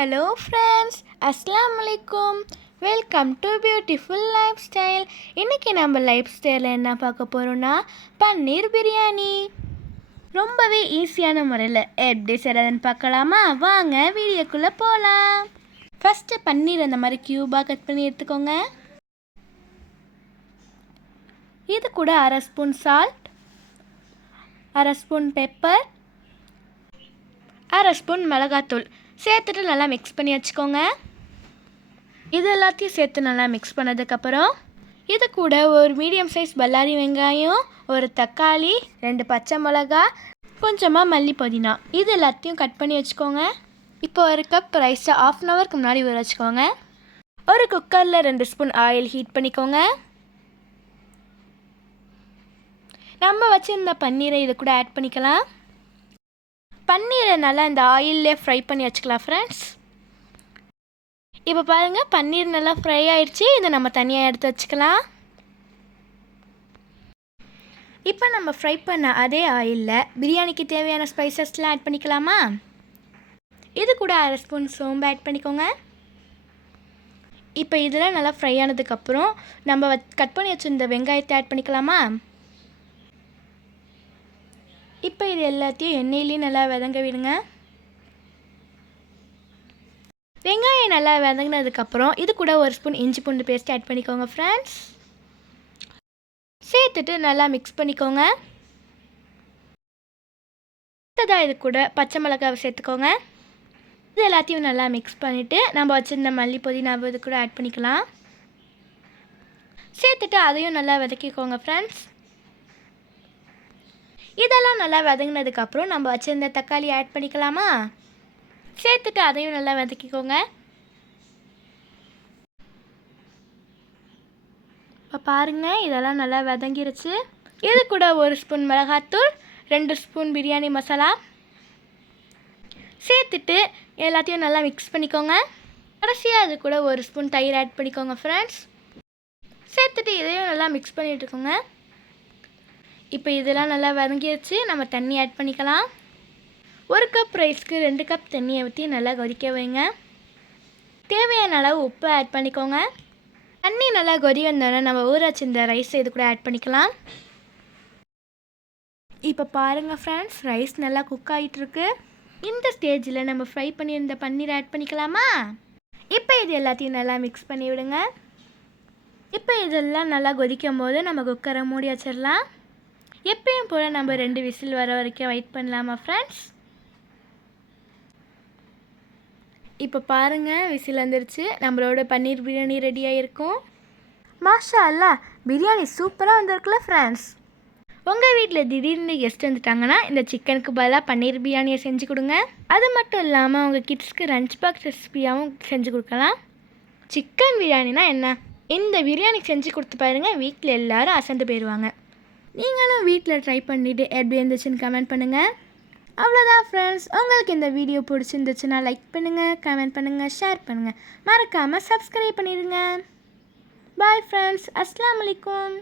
Hello friends, அஸ்ஸலாமு அலைக்கும். Welcome to beautiful life style. இன்றைக்கி நம்ம லைஃப் ஸ்டைலில் என்ன பார்க்க போகிறோன்னா பன்னீர் பிரியாணி. ரொம்பவே ஈஸியான முறையில் எப்படி செய்கிறதுன்னு பார்க்கலாமா? வாங்க வீடியோக்குள்ளே போகலாம். ஃபஸ்ட்டு பன்னீர் அந்த மாதிரி க்யூபாக கட் பண்ணி எடுத்துக்கோங்க. இது கூட 1/2 spoon salt, 1/2 spoon pepper, 1/2 spoon மிளகாத்தூள் சேர்த்துட்டு நல்லா மிக்ஸ் பண்ணி வச்சுக்கோங்க. இது எல்லாத்தையும் சேர்த்து நல்லா மிக்ஸ் பண்ணதுக்கப்புறம் இது கூட ஒரு மீடியம் சைஸ் பல்லாரி வெங்காயம், ஒரு தக்காளி, 2 பச்சை மிளகா, கொஞ்சமாக மல்லி புதினா இது எல்லாத்தையும் கட் பண்ணி வச்சுக்கோங்க. இப்போ ஒரு கப் ரைஸை 1/2 அன் ஹவருக்கு முன்னாடி ஊற வச்சுக்கோங்க. ஒரு குக்கரில் 2 ஸ்பூன் ஆயில் ஹீட் பண்ணிக்கோங்க. நம்ம வச்சுருந்த பன்னீரை இது கூட ஆட் பண்ணிக்கலாம். பன்னீரை நல்லா இந்த ஆயிலே ஃப்ரை பண்ணி வச்சுக்கலாம் ஃப்ரெண்ட்ஸ். இப்போ பாருங்கள், பன்னீர் நல்லா ஃப்ரை ஆயிடுச்சு. இதை நம்ம தனியாக எடுத்து வச்சுக்கலாம். இப்போ நம்ம ஃப்ரை பண்ண அதே ஆயிலில் பிரியாணிக்கு தேவையான ஸ்பைசஸ்லாம் ஆட் பண்ணிக்கலாமா? இது கூட 1/2 ஸ்பூன் சோம்பு ஆட் பண்ணிக்கோங்க. இப்போ இதெல்லாம் நல்லா ஃப்ரை ஆனதுக்கப்புறம் நம்ம கட் பண்ணி வச்சுருந்த வெங்காயத்தை ஆட் பண்ணிக்கலாமா? இப்போ இது எல்லாத்தையும் எண்ணெயிலையும் நல்லா வதங்க விடுங்க. வெங்காயம் நல்லா வதங்கினதுக்கப்புறம் இது கூட 1 ஸ்பூன் இஞ்சி பூண்டு பேஸ்ட் ஆட் பண்ணிக்கோங்க ஃப்ரெண்ட்ஸ். சேர்த்துட்டு நல்லா மிக்ஸ் பண்ணிக்கோங்க. அடுத்ததாக இது கூட பச்சை மிளகாவை சேர்த்துக்கோங்க. இது எல்லாத்தையும் நல்லா மிக்ஸ் பண்ணிவிட்டு நம்ம வச்சுருந்த மல்லி புதினாவை இது கூட ஆட் பண்ணிக்கலாம். சேர்த்துட்டு அதையும் நல்லா வதக்கிக்கோங்க ஃப்ரெண்ட்ஸ். இதெல்லாம் நல்லா வதங்கினதுக்கப்புறம் நம்ம வச்சுருந்த தக்காளி ஆட் பண்ணிக்கலாமா? சேர்த்துட்டு அதையும் நல்லா வதக்கிக்கோங்க. இப்போ பாருங்கள், இதெல்லாம் நல்லா வதங்கிருச்சு. இது கூட 1 ஸ்பூன் மிளகாத்தூள், 2 ஸ்பூன் பிரியாணி மசாலா சேர்த்துட்டு எல்லாத்தையும் நல்லா மிக்ஸ் பண்ணிக்கோங்க. கடைசியாக அது கூட 1 ஸ்பூன் தயிர் ஆட் பண்ணிக்கோங்க ஃப்ரெண்ட்ஸ். சேர்த்துட்டு இதையும் நல்லா மிக்ஸ் பண்ணிட்டுருக்கோங்க. இப்போ இதெல்லாம் நல்லா வதங்கிடுச்சு. நம்ம தண்ணி ஆட் பண்ணிக்கலாம். 1 கப் ரைஸ்க்கு 2 கப் தண்ணியை ஊற்றி நல்லா கொதிக்க வைங்க. தேவையான அளவு உப்பு ஆட் பண்ணிக்கோங்க. தண்ணி நல்லா கொதி வந்தோடனே நம்ம ஊற வச்சிருந்த ரைஸை இது கூட ஆட் பண்ணிக்கலாம். இப்போ பாருங்கள் ஃப்ரெண்ட்ஸ், ரைஸ் நல்லா குக் ஆகிட்டுருக்கு. இந்த ஸ்டேஜில் நம்ம ஃப்ரை பண்ணியிருந்த பன்னீர் ஆட் பண்ணிக்கலாமா? இப்போ இது எல்லாத்தையும் நல்லா மிக்ஸ் பண்ணி விடுங்க. இப்போ இதெல்லாம் நல்லா கொதிக்கும் போது நம்ம குக்கரை மூடி வச்சிடலாம். எப்பயும் போல் நம்ம 2 விசில் வர வரைக்கும் வெயிட் பண்ணலாமா ஃப்ரெண்ட்ஸ்? இப்போ பாருங்கள், விசில் வந்துருச்சு. நம்மளோட பன்னீர் பிரியாணி ரெடியாக இருக்கும். மாஷா அல்லா, பிரியாணி சூப்பராக வந்திருக்குல்ல ஃப்ரெண்ட்ஸ். உங்கள் வீட்டில் திடீர்னு கெஸ்ட் வந்துட்டாங்கன்னா இந்த சிக்கனுக்கு பதிலாக பன்னீர் பிரியாணியை செஞ்சு கொடுங்க. அது மட்டும் இல்லாமல் உங்கள் கிட்ஸ்க்கு லஞ்ச் பாக்ஸ் ரெசிபியாகவும் செஞ்சு கொடுக்கலாம். சிக்கன் பிரியாணினா என்ன, இந்த பிரியாணி செஞ்சு கொடுத்து பாருங்கள், வீட்டில் எல்லோரும் அசந்து போயிடுவாங்க. நீங்களும் வீட்டில் ட்ரை பண்ணிவிட்டு எப்படி இருந்துச்சுன்னு கமெண்ட் பண்ணுங்கள். அவ்வளோதான் ஃப்ரெண்ட்ஸ். உங்களுக்கு இந்த வீடியோ பிடிச்சிருந்துச்சுன்னா லைக் பண்ணுங்கள், கமெண்ட் பண்ணுங்கள், ஷேர் பண்ணுங்கள். மறக்காமல் சப்ஸ்கிரைப் பண்ணிடுங்க. பாய் ஃப்ரெண்ட்ஸ், அஸ்ஸலாமு அலைக்கும்.